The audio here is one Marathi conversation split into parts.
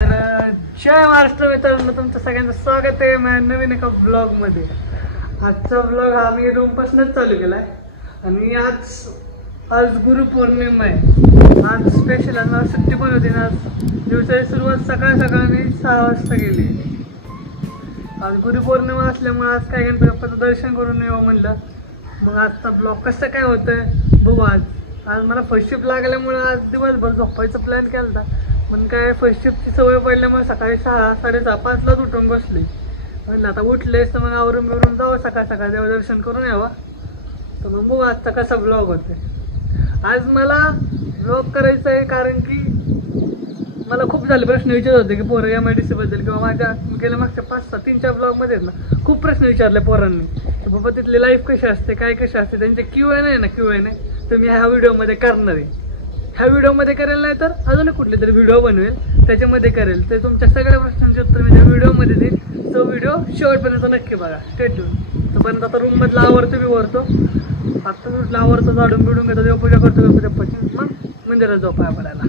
जय महाराष्ट्र मित्रांनो, तुमचं सगळ्यांचं स्वागत आहे माझ्या नवीन एका ब्लॉगमध्ये. आजचा ब्लॉग हा मी रूमपासूनच चालू केला आहे आणि आज गुरुपौर्णिमा आहे. आज स्पेशल मला सुट्टी पण होती ना. आज दिवसाची सुरुवात सकाळ मी 6 वाजता केली. आज गुरुपौर्णिमा असल्यामुळे आज काय गणपती बाप्पाचं दर्शन करून येऊ म्हणलं. मग आजचा ब्लॉग कसं काय होतंय बघू. आज मला फर्स्ट शिफ्ट लागल्यामुळे आज दिवसभर झोपायचा प्लॅन केला होता, पण काय फर्स्ट शिफ्टची सवय पडल्यामुळे सकाळी 6, 6:30, 5लाच उठून बसले. म्हणलं आता उठलेस तर मग आवरून जावं सकाळ देवदर्शन करून यावं. तर मग बघू आजचा कसा ब्लॉग होते. आज मला ब्लॉग करायचा आहे कारण की मला खूप झाले प्रश्न विचारत होते की पोरं MIDC बद्दल किंवा माझ्या गेल्या मागच्या 5-6, 3-4 ब्लॉगमध्ये आहेत ना, खूप प्रश्न विचारले पोरांनी की बाबा तिथली लाईफ कशी असते, काय कशी असते. त्यांचे Q&A नाही तर मी ह्या व्हिडिओमध्ये करणार आहे. ह्या व्हिडिओमध्ये करेल नाही तर अजून कुठले तरी व्हिडिओ बनवेल त्याच्यामध्ये करेल. तर तुमच्या सगळ्या प्रश्नांचे उत्तर मी त्या व्हिडिओमध्ये देईल. तो व्हिडिओ शेवटपर्यंत नक्की बघा. Stay tune. तोपर्यंत आता रूममधला आवरतो. आता म्हटलं आवरतो, झाडून बिडून घेतो, देवपूजा करतो, गणपती मग मंदिरात जाऊ पाया पडायला.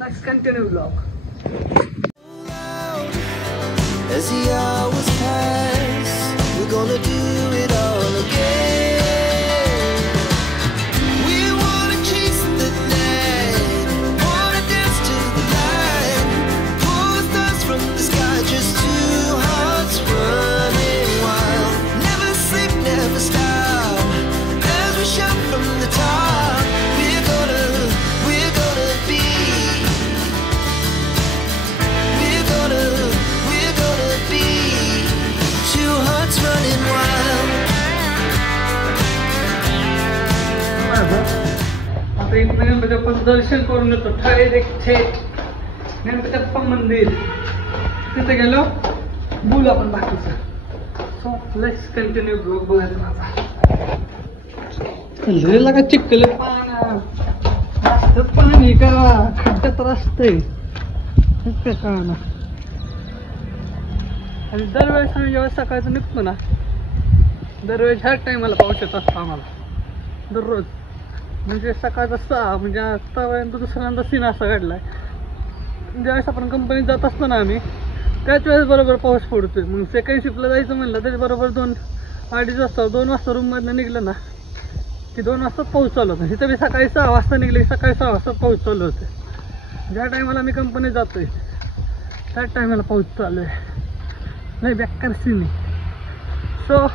Let's continue vlog. As the hours pass, we're gonna do it all again. We wanna chase the night, wanna dance to the light, pull stars from the sky, just two hearts running wild. Never sleep, never stop, as we shout from the top. We're gonna be. आता इथं गणपती बाप्पाचं दर्शन करून येतो. थेट गणपती बाप्पा मंदिर तिथे गेलो, बोलू आपण बाकीचं. सो लेट्स कंटिन्यू ब्लॉग बघायचं माझा. लयला का चिखल पाणी का खड्ड्यात रस्ते का ना. आणि दरवेळेस आम्ही जेव्हा सकाळचं निघतो ना, दरवेळेस ह्याच टायमाला पाऊस येत असतो आम्हाला दररोज. म्हणजे सकाळचा 6 म्हणजे आतापर्यंत दुसऱ्यांदा सीन असा घडलाय. ज्यावेळेस आपण कंपनीत जात असतो ना आम्ही, त्याच वेळेस बरोबर पाऊस पडतोय. मग सेकंड शिफ्टला जायचं म्हणलं तरी बरोबर 2-2:30 वाजता 2 वाजता रूममधनं निघलं ना की 2 वाजता पाऊस चालू होता. इथं मी सकाळी 6 वाजता निघले, सकाळी 6 वाजता पाऊस चालू होते. ज्या टायमाला मी कंपनीत जातोय त्याच टायमाला पाऊस चालू आहे. नाही बेकार सीन आहे. सो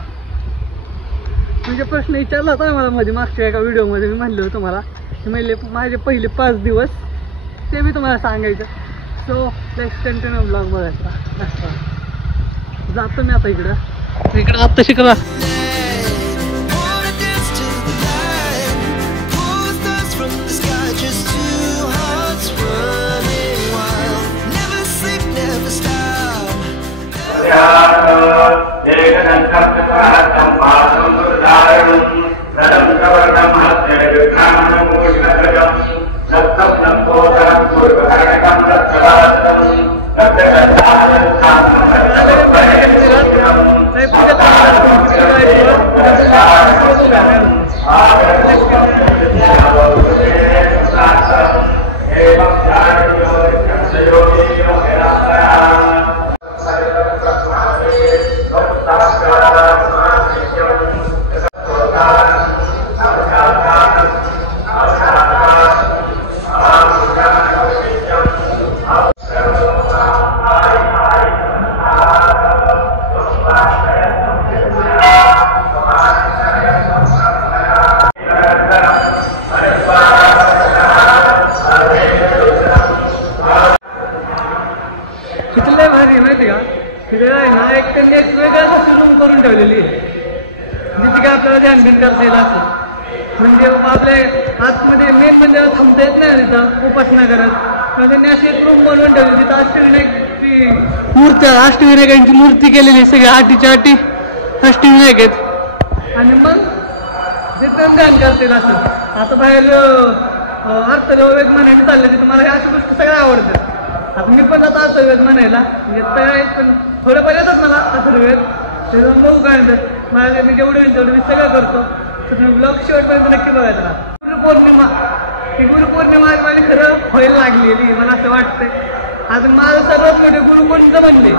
म्हणजे प्रश्न विचारला होता मला मध्ये मागच्या एका व्हिडिओमध्ये. मी म्हणलं होतं तुम्हाला की माझे पहिले 5 दिवस ते मी तुम्हाला सांगायचं. सो लेट्स कंटिन्यू ब्लॉग बघायचा. जातो मी आता इकडं आत्ता शिकला. त्यांनी एक वेगळ्याच रूम करून ठेवलेली आहे जिथे काय आपल्याला ध्यान करता येईल असं. म्हणजे आपल्या आतमध्ये मेन म्हणजे थांबता येत नाही तिथं उपासना करत. तर त्यांनी अशी एक रूम बनवून ठेवली तिथं अष्टविनायकची मूर्ती, अष्टविनायकांची मूर्ती केलेली सगळी 8च्या 8 अष्टविनायक आहेत. आणि मग तिथं ध्यान करता येईल असं. आता बाहेर अर्थवेद म्हणायला चालले तिथं मला अशा गोष्टी सगळ्या आवडतात. आता मी पण आता अर्थवेद म्हणायला येत आहे, पण थोडं पहिले येतात मला अर्थवेद. ते बघू काय म्हणतात मला. मी जेवढे होईल तेवढं मी सगळं करतो. तर तुम्ही ब्लॉग शेवटपर्यंत नक्की बघायचा. गुरुपौर्णिमा ही गुरुपौर्णिमा माझी खरं व्हायला लागलेली मला असं वाटतंय. आता मला सर्वात मोठे गुरु कोणतं म्हणले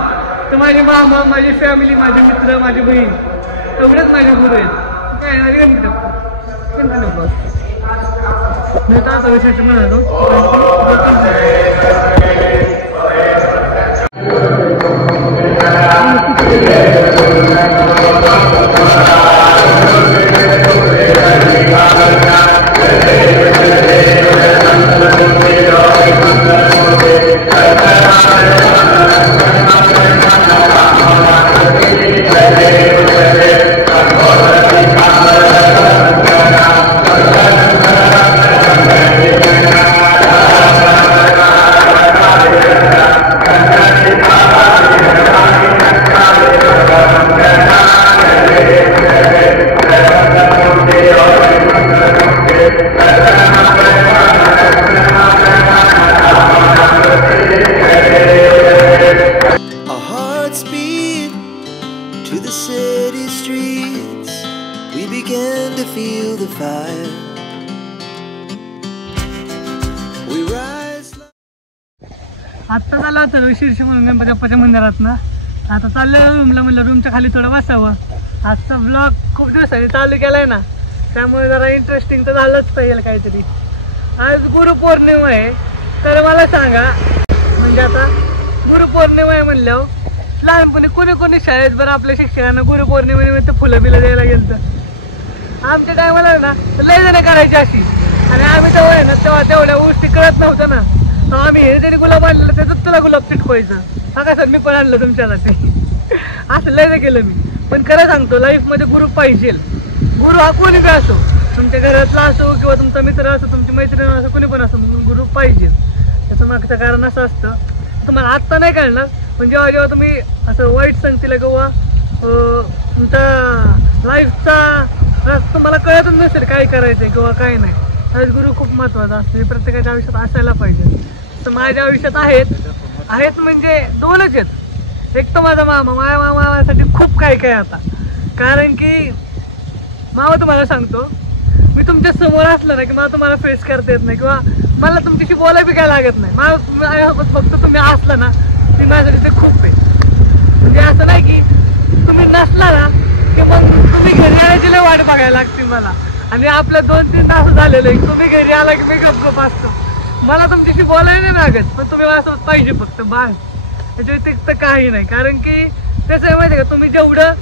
तर माझे मामा, माझी फॅमिली, माझे मित्र, माझी बहीण एवढेच माझे गुरु आहेत. काय नाही कंटिन्यू ब्लॉग मी तर आता विशेष म्हणालो. To the city streets, we began to feel the fire. We rise. आत्ता झाला होता शीर्ष म्हणून गणपती बाप्पाच्या मंदिरात ना. आता चाललं रूमला, म्हणलं रूमच्या खाली थोडं बसावं. आजचा ब्लॉग खूप दिवसांनी चालू केलाय ना, त्यामुळे जरा इंटरेस्टिंग तर झालंच पाहिजे काहीतरी. आज गुरुपौर्णिमा आहे, तर मला सांगा म्हणजे आता गुरुपौर्णिमा आहे म्हणल्यावर लहानपणी कोणी कोणी शाळेत बरं आपल्या शिक्षकांना गुरुपौर्णिमेनिमित्त फुलं बिलं द्यायला गेलं तर आमच्या टायमाला ना लय जण करायची अशी. आणि आम्ही तेव्हा आहे ना तेव्हा तेवढ्या गोष्टी कळत नव्हतं ना, तेव्हा आम्ही हे जरी गुलाब आणलं त्याचं तुला गुलाब चिटकवायचं. हा का सर मी पण आणलं तुमच्यासाठी असं लय केलं मी. पण खरं सांगतो लाईफमध्ये गुरु पाहिजे. गुरु हा कोणी बी असो, तुमच्या घरातला असो किंवा तुमचा मित्र असो, तुमची मैत्रीण असो, कोणी पण असो, म्हणून गुरु पाहिजे. त्याचं मागचं कारण असं असतं तुम्हाला आत्ता नाही कळणार, पण जेव्हा जेव्हा तुम्ही असं वाईट सांगतील किंवा तुमच्या लाईफचा तुम्हाला कळतच नसेल काय करायचं किंवा काय नाही, आज गुरु खूप महत्त्वाचा असतो. हे प्रत्येकाच्या आयुष्यात असायला पाहिजे. तर माझ्या आयुष्यात आहेत म्हणजे दोनच आहेत. एक तर माझा मामा, माझ्या मामासाठी खूप काय काय आता. कारण की मामा तुम्हाला सांगतो, मी तुमच्या समोर असलं ना की मला तुम्हाला फेस करता येत नाही किंवा मला तुमच्याशी बोलायला बी काय लागत नाही. माझ्यासोबत फक्त तुम्ही असला ना ती माझ्यासाठी ते खूप आहे. म्हणजे असं नाही की तुम्ही नसला ना की मग तुम्ही घरी यायची लय वाट बघायला लागते मला. आणि आपल्या 2-3 तास झालेलं आहे, तुम्ही घरी आला की मी गपगप असतो. मला तुमच्याशी बोलायला नाही लागत, पण तुम्ही माझ्यासोबत पाहिजे फक्त बाय. त्याच्या व्यतिरिक्त काही नाही. कारण की त्याचं आहे माहिती आहे का, तुम्ही जेवढं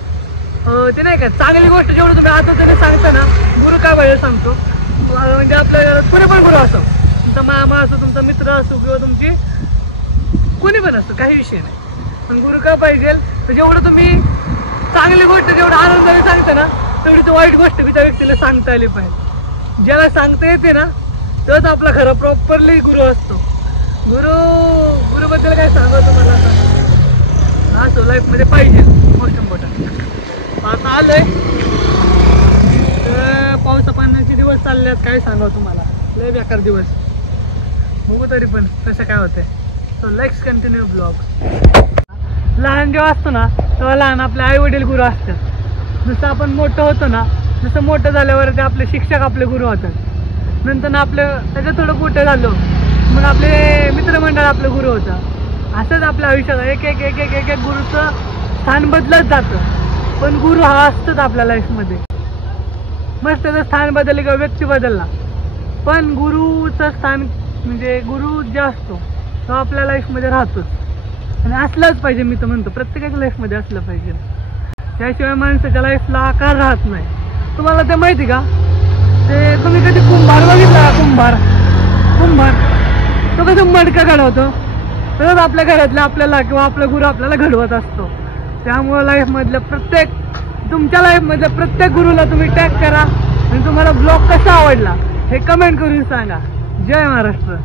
ते नाही का चांगली गोष्ट जेवढं तुम्ही आतून सांगता ना, गुरु काय पाहिजे सांगतो. म्हणजे आपल्या कोणी पण गुरु असो, तुमचा मामा असो, तुमचा मित्र असो किंवा तुमची कोणी पण असो, काही विषय नाही. पण गुरु काय पाहिजे तर जेवढं तुम्ही चांगली गोष्ट जेवढं आनंदाने सांगता ना, तेवढी तो वाईट गोष्ट बी त्या व्यक्तीला सांगता आली पाहिजे. ज्याला सांगता येते ना तोच आपला खरा प्रॉपरली गुरु असतो. गुरुबद्दल काय सांगा तुम्हाला आता असो लाईफमध्ये पाहिजे मोस्ट इम्पॉर्टंट. आता आलोय तर पावसा पाण्याचे दिवस चालले आहेत, काय सांगावं तुम्हाला, लय बेकार दिवस. बघू तरी पण कसं काय होतंय. So let's continue blog. लहान जेव्हा असतो ना तेव्हा लहान आपले आई वडील गुरु असतात. जसं आपण मोठं होतो ना, जसं मोठं झाल्यावर ते आपले शिक्षक आपले गुरु होतात. नंतर ना आपलं त्याचं थोडं मोठं झालं मग आपले मित्रमंडळ आपलं गुरु होतं. असंच आपल्या आयुष्यात एक एक एक एक एक एक गुरुचं स्थान बदलत जातं. पण गुरु हा असतोच आपल्या लाईफमध्ये. मस्त त्याचं स्थान बदललं किंवा व्यक्ती बदलला, पण गुरुचं स्थान म्हणजे गुरु जे असतो तो आपल्या लाईफमध्ये राहतोच. आणि असलंच पाहिजे. मी तर म्हणतो प्रत्येकाच्या लाईफमध्ये असलं पाहिजे. त्याशिवाय माणसाच्या लाईफला आकार राहत नाही. तुम्हाला ते माहिती का, ते तुम्ही कधी कुंभार बघितला? कुंभार तो कसं मडकं घडवतो, तसंच आपल्या घरातल्या आपल्याला किंवा आपला गुरु आपल्याला घडवत असतो. त्यामुळे लाईफमधल्या तुमच्या लाईफमधल्या प्रत्येक गुरुला तुम्ही टॅग करा. आणि तुम्हाला ब्लॉग कसा आवडला हे कमेंट करून सांगा. जय महाराष्ट्र.